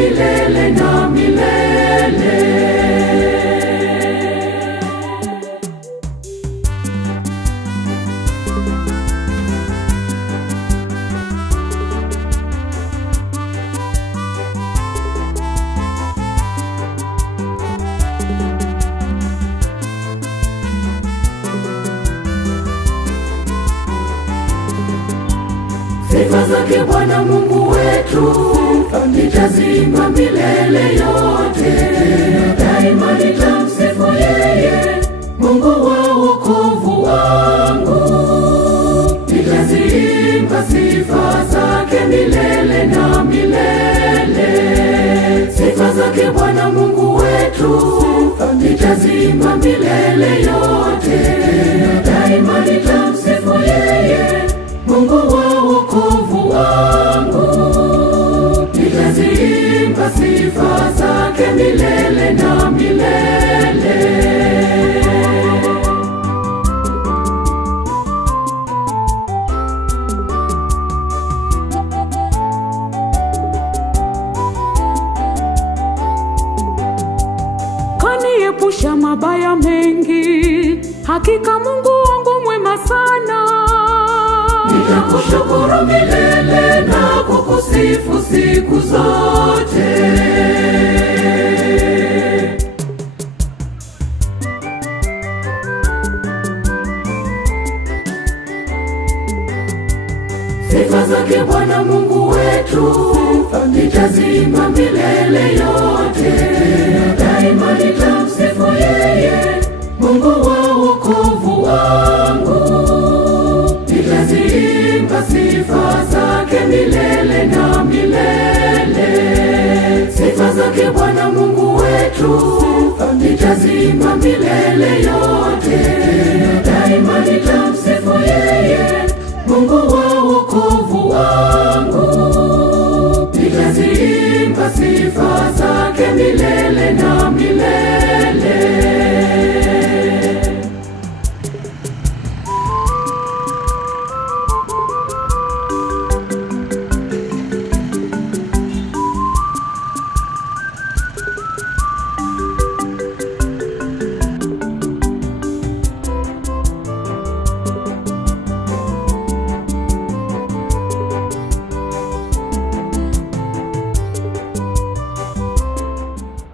milele na milele. Sifa zake Bwana Mungu wetu nitazimba milele yote, daima nitamsifu yeye, Mungu wa wokovu wangu. Nitazimba sifa zake milele na milele. Sifa zake Bwana Mungu wetu nitazimba milele yote, daima nitamsifu yeye, Mungu wa wokovu wangu. Nitazimba sifa zake milele na milele. Kaniepusha mabaya mengi, hakika Mungu wangu mwema sana. Nitakushukuru milele na kukusifu siku zote. Sifa zake Bwana Mungu wetu nitazimba milele yote, daima nitamsifu yeye, Mungu wa wokovu wangu. Nitazimba sifa zake milele na milele. Sifa zake Bwana Mungu wetu nitazimba milele yote,